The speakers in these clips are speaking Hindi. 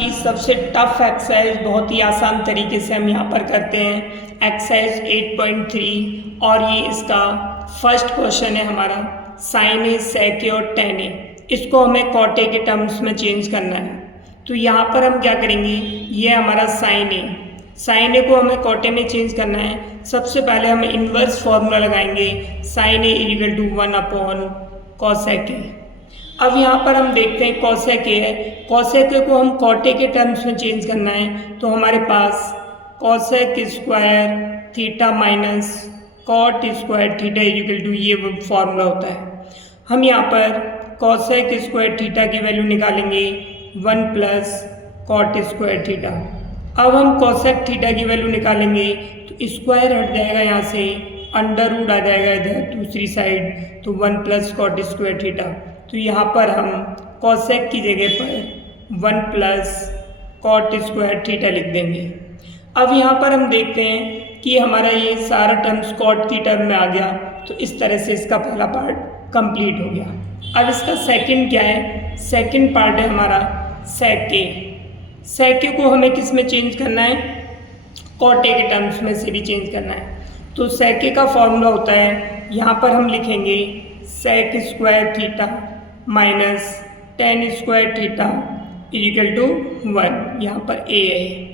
की सबसे टफ एक्सरसाइज बहुत ही आसान तरीके से हम यहाँ पर करते हैं, एक्सरसाइज 8.3। और ये इसका फर्स्ट क्वेश्चन है हमारा, साइन ए, सेक ए और टेन ए, इसको हमें कॉट ए के टर्म्स में चेंज करना है। तो यहाँ पर हम क्या करेंगे, ये हमारा साइन ए को हमें कॉट ए में चेंज करना है। सबसे पहले हम इन्वर्स फॉर्मूला लगाएंगे, sine A equal to 1 cosec A. अब यहाँ पर हम देखते हैं कॉसेक ए है, कॉसेक ए को हम कॉट ए के टर्म्स में चेंज करना है। तो हमारे पास cosec square theta minus cot square theta equal to ये फॉर्मूला होता है। हम यहाँ पर कॉसेक स्क्वायर थीटा की वैल्यू निकालेंगे 1 प्लस कॉट स्क्वायर थीटा। अब हम कॉसेक थीटा की वैल्यू निकालेंगे तो स्क्वायर हट जाएगा, यहाँ से अंडर रूट आ जाएगा इधर दूसरी साइड, तो 1 प्लस कॉट स्क्वायर थीटा। तो यहाँ पर हम कॉसेक की जगह पर 1 प्लस कॉट स्क्वायर थीटा लिख देंगे। अब यहाँ पर हम देखते हैं कि हमारा ये सारा टर्म्स कॉट की टर्म में आ गया, तो इस तरह से इसका पहला पार्ट कंप्लीट हो गया। अब इसका सेकंड क्या है, सेकंड पार्ट है हमारा सेक ए। सेक ए को हमें किस में चेंज करना है, कॉट ए के टर्म्स में से भी चेंज करना है। तो सेक ए का फॉर्मूला होता है, यहाँ पर हम लिखेंगे sec square theta minus tan square theta equal to 1, यहाँ पर ए है।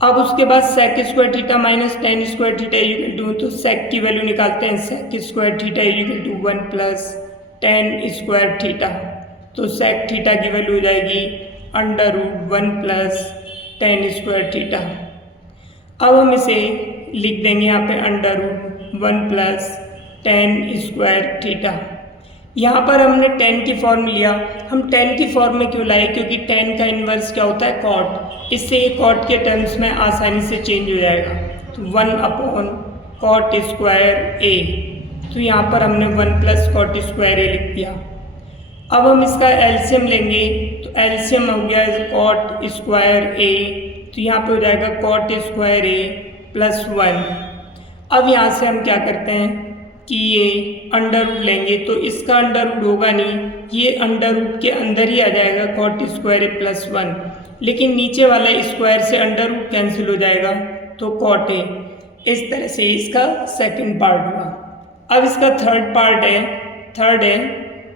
अब उसके बाद sec square theta minus tan square theta equal to, तो सेक की वैल्यू निकालते हैं, sec square theta equal to 1 plus tan square theta. तो सेक थीटा की वैल्यू हो जाएगी under root 1 plus tan square theta. अब हम इसे लिख देंगे यहाँ पे under root 1 plus tan square theta. यहाँ पर हमने टेन की फॉर्म लिया, हम टेन की फॉर्म में क्यों लाए, क्योंकि टेन का इन्वर्स क्या होता है, कॉट। इससे ये कॉट के टर्म्स में आसानी से चेंज हो जाएगा। तो 1 कॉट स्क्वायर ए, तो यहाँ पर हमने 1 प्लस कॉट स्क्वायर ए लिख दिया। अब हम इसका एलसीएम लेंगे, तो एलसीएम हो गया कॉट स्क्वायर ए, तो यहाँ पे हो जाएगा कॉट स्क्वायर ए प्लस 1। अब यहाँ से हम क्या करते हैं कि ये अंडर रूट लेंगे, तो इसका अंडर रूट होगा नहीं, ये अंडर रूट के अंदर ही आ जाएगा कॉट स्क्वायर ए प्लस 1, लेकिन नीचे वाला स्क्वायर से अंडर रूट कैंसिल हो जाएगा, तो कॉट ए। इस तरह से इसका सेकंड पार्ट हुआ। अब इसका थर्ड है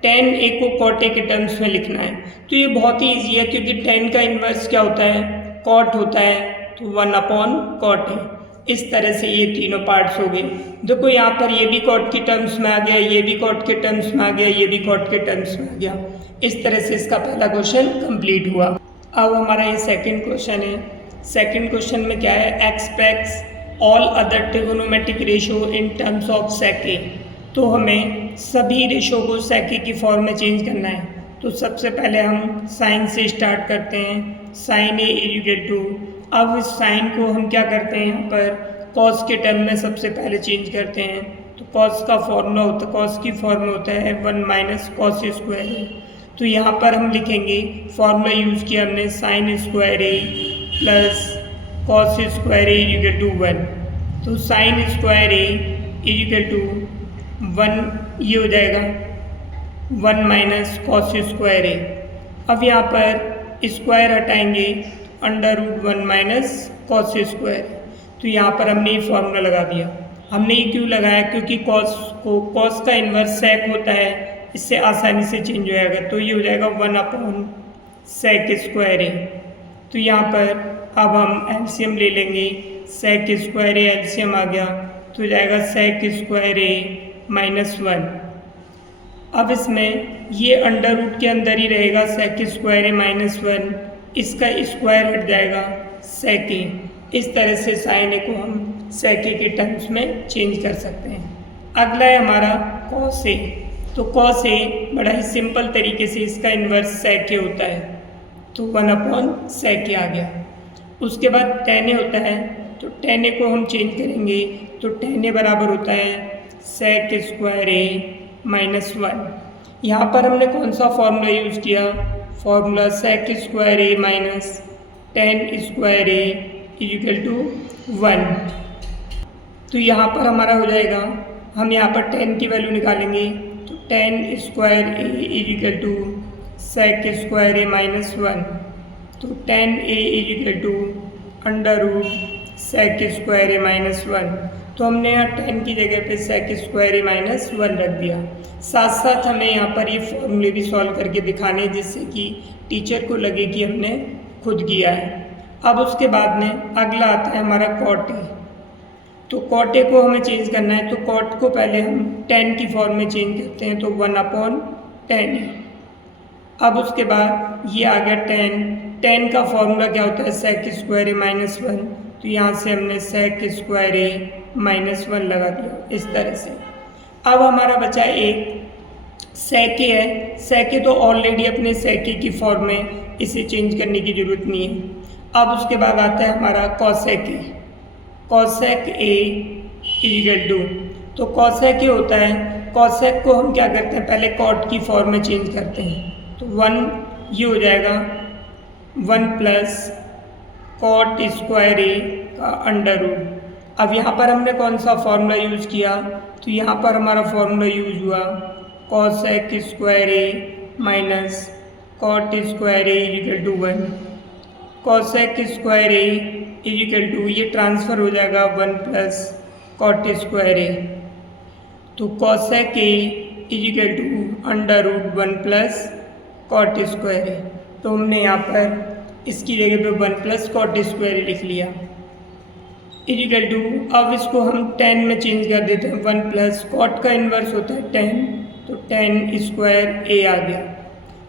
टेन ए को कॉट ए के टर्म्स में लिखना है। तो ये बहुत ही ईजी है, क्योंकि टेन का इन्वर्स क्या होता है, कॉट होता है, तो 1 कॉट ए। इस तरह से ये तीनों पार्ट्स हो गए। देखो यहाँ पर ये भी कॉट की टर्म्स में आ गया, ये भी कॉट के टर्म्स में आ गया, ये भी कॉट के टर्म्स में आ गया। इस तरह से इसका पहला क्वेश्चन कंप्लीट हुआ। अब हमारा ये सेकंड क्वेश्चन है। सेकंड क्वेश्चन में क्या है, express all other trigonometric ratio in terms of sec A. तो हमें सभी रेशो को सेक ए की फॉर्म में चेंज करना है। तो सबसे पहले हम साइन से स्टार्ट करते हैं, साइन ए इक्वल टू, अब इस साइन को हम क्या करते हैं, यहाँ पर कॉस के टर्म में सबसे पहले चेंज करते हैं। तो कॉस का फॉर्मूला होता है, कॉस की फॉर्मूला होता है 1 माइनस कॉस स्क्वायर ए। तो यहाँ पर हम लिखेंगे, फॉर्मूला यूज़ किया हमने, sine square A plus cos square A equal to 1। तो sine square A equal to 1, ये हो जाएगा 1 माइनस कॉस स्क्वायर ए। अब यहाँ पर स्क्वायर हटाएंगे, under root 1 minus cos square. तो यहाँ पर हमने ये फॉर्मूला लगा दिया। हमने ये क्यों लगाया, क्योंकि कॉस का इन्वर्स सेक होता है, इससे आसानी से चेंज हो जाएगा। तो ये हो जाएगा 1 सेक स्क्वायर ए। तो यहाँ पर अब हम एलसीएम ले लेंगे, सेक स्क्वायर ए एलसीएम आ गया, तो हो जाएगा सेक स्क्वायर ए माइनस 1। अब इसमें ये अंडर रूट के अंदर ही रहेगा सेक स्क्वायर ए माइनस 1, इसका स्क्वायर हट जाएगा सेक ए। इस तरह से साइन ए को हम सेक ए के टर्म्स में चेंज कर सकते हैं। अगला है हमारा कॉस ए। तो कॉस ए बड़ा ही सिंपल तरीके से इसका इन्वर्स सेक ए होता है, तो 1 सेक ए आ गया। उसके बाद टेन ए होता है, तो टेन ए को हम चेंज करेंगे, तो टेन ए बराबर होता है सेक स्क्वायर ए माइनस 1। यहाँ पर हमने कौन सा फॉर्मूला यूज़ किया, formula sec square A minus tan square A equal to 1। तो यहाँ पर हमारा हो जाएगा, हम यहाँ पर टेन की वैल्यू निकालेंगे, तो tan square A equal to sec square A minus 1। तो tan a equal to under root sec square A minus 1। तो हमने यहाँ tan की जगह पे सेक स्क्वायर ए माइनस 1 रख दिया। साथ साथ हमें यहाँ पर ये फॉर्मूले भी सॉल्व करके दिखाने हैं जिससे कि टीचर को लगे कि हमने खुद किया है। अब उसके बाद में अगला आता है हमारा कॉट ए। तो कॉट ए को हमें चेंज करना है, तो कॉट को पहले हम tan की फॉर्म में चेंज करते हैं, तो 1/tan ए। अब उसके बाद ये आ गया tan का फॉर्मूला क्या होता है, सेक स्क्वायर ए माइनस 1। तो यहाँ से हमने सेक स्क्वायर ए माइनस 1 लगा दिया इस तरह से। अब हमारा बचा एक सेक ए है। सेक ए तो ऑलरेडी अपने सेक ए की फॉर्म में, इसे चेंज करने की जरूरत नहीं है। अब उसके बाद आता है हमारा cosec A. Cosec A equal to, तो कॉसेक ए होता है, कॉसेक को हम क्या करते हैं, पहले कॉट की फॉर्म में चेंज करते हैं। तो 1 ये हो जाएगा 1 प्लस कॉट स्क्वायर ए का अंडर रूट। अब यहाँ पर हमने कौन सा फॉर्मूला यूज़ किया, तो यहाँ पर हमारा फॉर्मूला यूज़ हुआ cosec square A minus cot square A equal to 1। Cosec square A equal to, ये ट्रांसफ़र हो जाएगा 1 प्लस कॉट स्क्वायर ए। तो cosec A equal to under root 1 plus cot square A. तो हमने यहाँ पर इसकी जगह पे 1 प्लस कॉट स्क्वायर ए लिख लिया इक्वल टू। अब इसको हम tan में चेंज कर देते हैं, 1 प्लस कॉट का इन्वर्स होता है tan, तो tan स्क्वायर ए आ गया।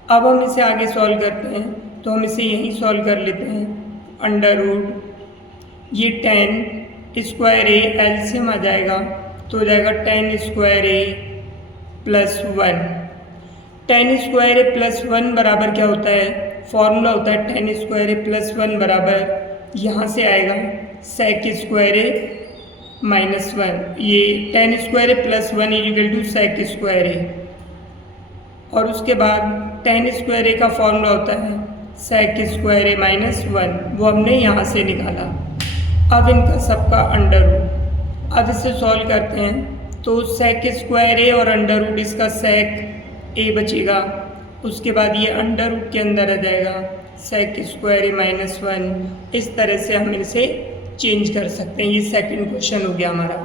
अब हम इसे आगे सॉल्व करते हैं, तो हम इसे यहीं सॉल्व कर लेते हैं। अंडर रूट ये tan स्क्वायर ए एलसीएम आ जाएगा, तो हो जाएगा tan square A plus 1। tan square A plus 1 बराबर क्या होता है, फॉर्मूला होता है tan स्क्वायर ए प्लस 1 बराबर, यहाँ से आएगा सेक स्क्वायर ए माइनस 1। ये tan square A plus 1 equal to sec square A, और उसके बाद tan स्क्वायर ए का फॉर्मूला होता है सेक स्क्वायर ए माइनस 1, वो हमने यहाँ से निकाला। अब इनका सबका अंडर रूट, अब इसे सॉल्व करते हैं, तो सेक स्क्वायर ए और अंडर रूट, इसका सेक ए बचेगा, उसके बाद ये अंडर रूट के अंदर आ जाएगा सेक स्क्वायर ए माइनस 1। इस तरह से हम इसे चेंज कर सकते हैं। ये सेकंड क्वेश्चन हो गया हमारा।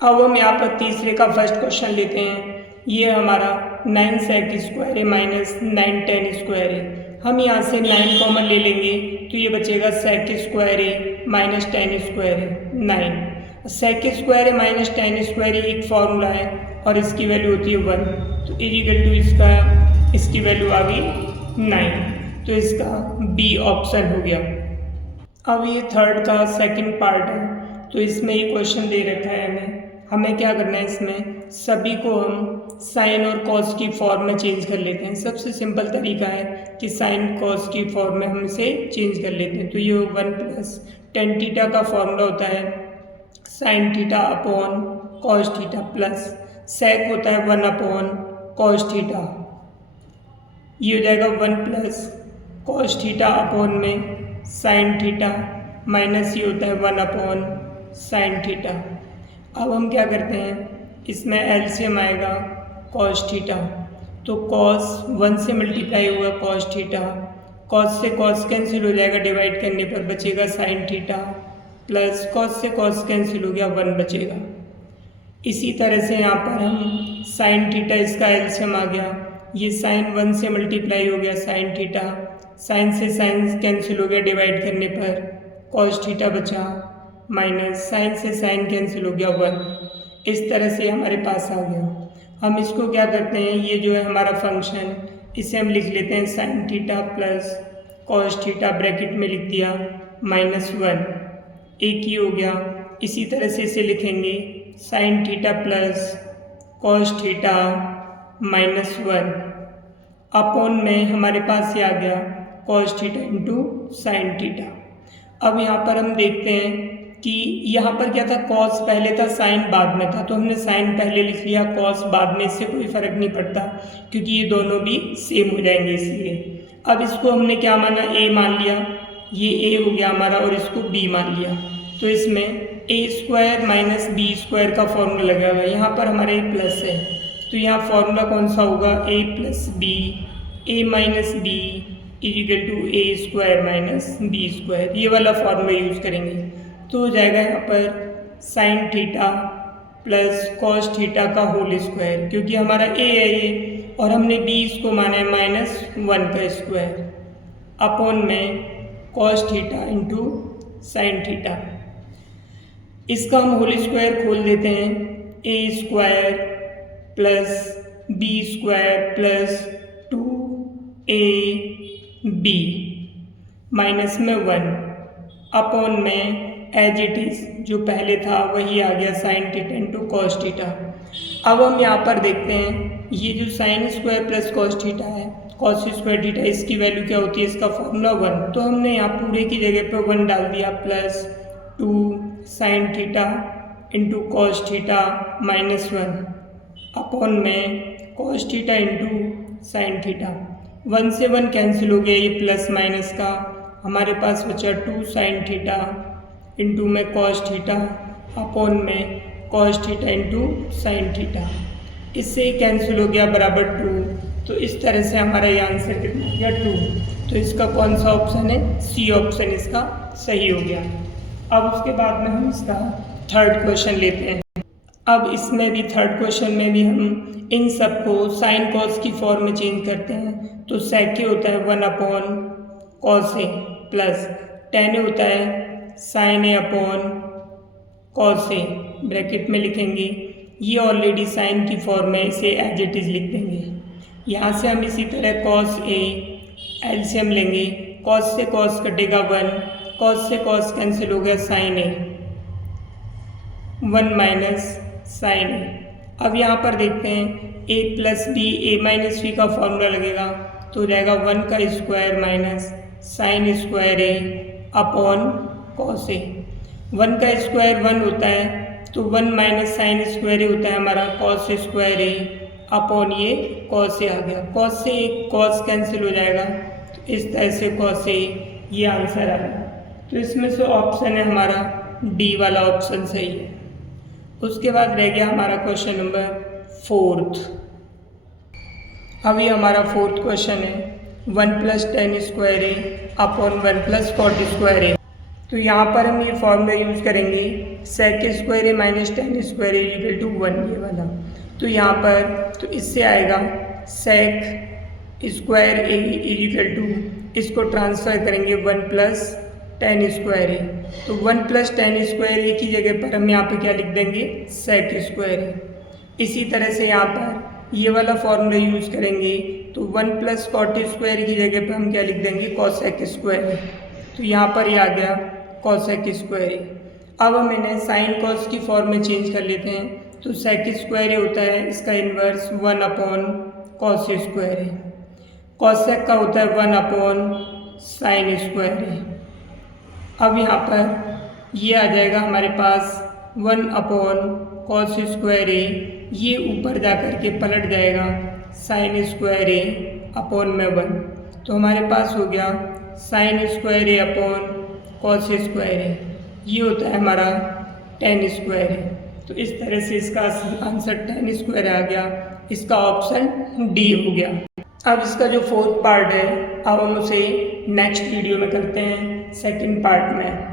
अब हम यहाँ पर तीसरे का फर्स्ट क्वेश्चन लेते हैं। ये हमारा 9 सेक square A minus 9 tan square ए। हम यहाँ से 9 कॉमन ले लेंगे, तो ये बचेगा सेक square A minus tan square A 9। Sec square A minus tan square ए एक फॉर्मूला है और इसकी वैल्यू होती है 1, तो इक्वल टू इसकी वैल्यू आ गई 9। तो इसका बी ऑप्शन हो गया। अब ये थर्ड का सेकंड पार्ट है, तो इसमें ये क्वेश्चन दे रखा है हमें क्या करना है, इसमें सभी को हम साइन और कॉस की फॉर्म में चेंज कर लेते हैं। सबसे सिंपल तरीका है कि साइन कॉस की फॉर्म में हम इसे चेंज कर लेते हैं। तो ये 1 प्लस tan थीटा का फॉर्मूला होता है sine theta upon cos theta, plus sec होता है 1 अपॉन कॉस थीटा। ये हो जाएगा 1 प्लस कॉस थीटा अपॉन में साइन थीटा, माइनस ये होता है 1 अपॉन साइन थीटा। अब हम क्या करते हैं, इसमें एलसीएम आएगा कॉस थीटा, तो कॉस 1 से मल्टीप्लाई हुआ कॉस थीटा, कॉस से कॉस कैंसिल हो जाएगा, डिवाइड करने पर बचेगा साइन थीटा, प्लस कॉस से कॉस कैंसिल हो गया 1 बचेगा। इसी तरह से यहाँ पर हम साइन थीटा, इसका एलसीएम आ गया, ये साइन 1 से मल्टीप्लाई हो गया साइन थीटा, साइन से साइन कैंसिल हो गया, डिवाइड करने पर कॉस थीटा बचा, माइनस साइन से साइन कैंसिल हो गया 1। इस तरह से हमारे पास आ गया। हम इसको क्या करते हैं, ये जो है हमारा फंक्शन, इसे हम लिख लेते हैं sine theta plus cos theta, bracket में लिख दिया -1, एक ही हो गया। इसी तरह से इसे लिखेंगे sine theta plus cos theta -1 upon में हमारे पास ये आ गया cos theta into sine theta. अब यहाँ पर हम देखते हैं कि यहाँ पर क्या था, कॉस पहले था, साइन बाद में था, तो हमने साइन पहले लिख लिया, कॉस बाद में, इससे कोई फ़र्क नहीं पड़ता क्योंकि ये दोनों भी सेम हो जाएंगे इसलिए। अब इसको हमने क्या माना, ए मान लिया, ये ए हो गया हमारा, और इसको बी मान लिया, तो इसमें ए स्क्वायर माइनस बी स्क्वायर का फॉर्मूला लगा हुआ है। यहाँ पर हमारे प्लस है, तो यहाँ फॉर्मूला कौन सा होगा, A plus B, A minus B equal to A square minus B square, ये वाला फॉर्मूला यूज़ करेंगे। तो हो जाएगा यहाँ पर sine theta plus cos theta का होल स्क्वायर, क्योंकि हमारा ए है ये और हमने बी इसको माना है -1 का स्क्वायर, अपॉन में cos theta into sine theta. इसका हम होल स्क्वायर खोल देते हैं, A square plus B square plus 2ab minus में 1 अपॉन में एज इट इज़ जो पहले था वही आ गया sign theta into cos theta. अब हम यहाँ पर देखते हैं ये जो sine square plus cos theta है, कॉस स्क्वायर थीटा, इसकी वैल्यू क्या होती है, इसका फॉर्मूला 1। तो हमने यहाँ पूरे की जगह पे 1 डाल दिया, plus 2 sine theta into cos theta -1 upon में cos theta into sine theta. 1 से 1 कैंसिल हो गया, ये प्लस माइनस का हमारे पास बचा 2 साइन थीटा इंटू में कॉस थीटा अपॉन में cos theta into sine theta. इससे कैंसिल हो गया बराबर 2। तो इस तरह से हमारा ये आंसर कितना हो गया 2। तो इसका कौन सा ऑप्शन है, सी ऑप्शन इसका सही हो गया। अब उसके बाद में हम इसका थर्ड क्वेश्चन लेते हैं। अब इसमें भी थर्ड क्वेश्चन में भी हम इन सबको साइन कॉस की फॉर्म में चेंज करते हैं। तो सेक होता है 1 upon cos A plus ten होता है sign A upon cos A, bracket में लिखेंगे। ये ऑलरेडी साइन की फॉर्म है, इसे एज इट इज़ लिख देंगे। यहाँ से हम इसी तरह कॉस ए एलसीएम लेंगे, कॉस से कॉस कटेगा 1, कॉस से कॉस कैंसिल हो गया साइन ए, 1 माइनस साइन ए। अब यहाँ पर देखते हैं ए plus B A minus B का फॉर्मूला लगेगा, तो हो जाएगा 1 का square minus sign square A upon cos A. 1 का स्क्वायर 1 होता है, तो 1 माइनस साइन स्क्वायर ए होता है हमारा कॉस स्क्वायर ए अपॉन ये कॉस ए आ गया। कॉस से एक कॉस कैंसिल हो जाएगा, तो इस तरह से कॉस ए, ये आंसर आ गया। तो इसमें से ऑप्शन है हमारा डी वाला ऑप्शन सही है। उसके बाद रह गया हमारा क्वेश्चन नंबर 4। अब ये हमारा 4th क्वेश्चन है 1 plus tan square A upon 1 plus 40 square A. तो यहाँ पर हम ये फॉर्मूला यूज़ करेंगे sec square A minus tan square A equal to 1, ये वाला। तो यहाँ पर तो इससे आएगा sec square A equal to, इसको ट्रांसफ़र करेंगे 1 प्लस टेन स्क्वायर ए। तो 1 प्लस टेन स्क्वायर ए की जगह पर हम यहाँ पे क्या लिख देंगे, सेक स्क्वायर ए। इसी तरह से यहाँ पर ये वाला फॉर्मूला यूज़ करेंगे, तो 1 प्लस 40 स्क्वायर की जगह पर हम क्या लिख देंगे, कॉसेक स्क्वायर ए। तो यहाँ पर ये आ गया कॉसेक स्क्वायर ए। अब हम इन्हें साइन कॉस की फॉर्म में चेंज कर लेते हैं। तो सेक स्क्वायर ए होता है इसका इन्वर्स 1 अपॉन कॉस स्क्वायर ए, कॉसेक का होता है 1 अपॉन साइन स्क्वायर ए। अब यहाँ पर ये आ जाएगा हमारे पास 1 अपॉन कॉस स्क्वायर ए, ये ऊपर जा कर के पलट जाएगा साइन स्क्वायर ए अपॉन में 1। तो हमारे पास हो गया sign square A upon cos square ए, ये होता है हमारा टेन स्क्वायर ए। तो इस तरह से इसका आंसर टेन स्क्वायर आ गया, इसका ऑप्शन डी हो गया। अब इसका जो 4th पार्ट है अब हम उसे नेक्स्ट वीडियो में करते हैं, सेकंड पार्ट में।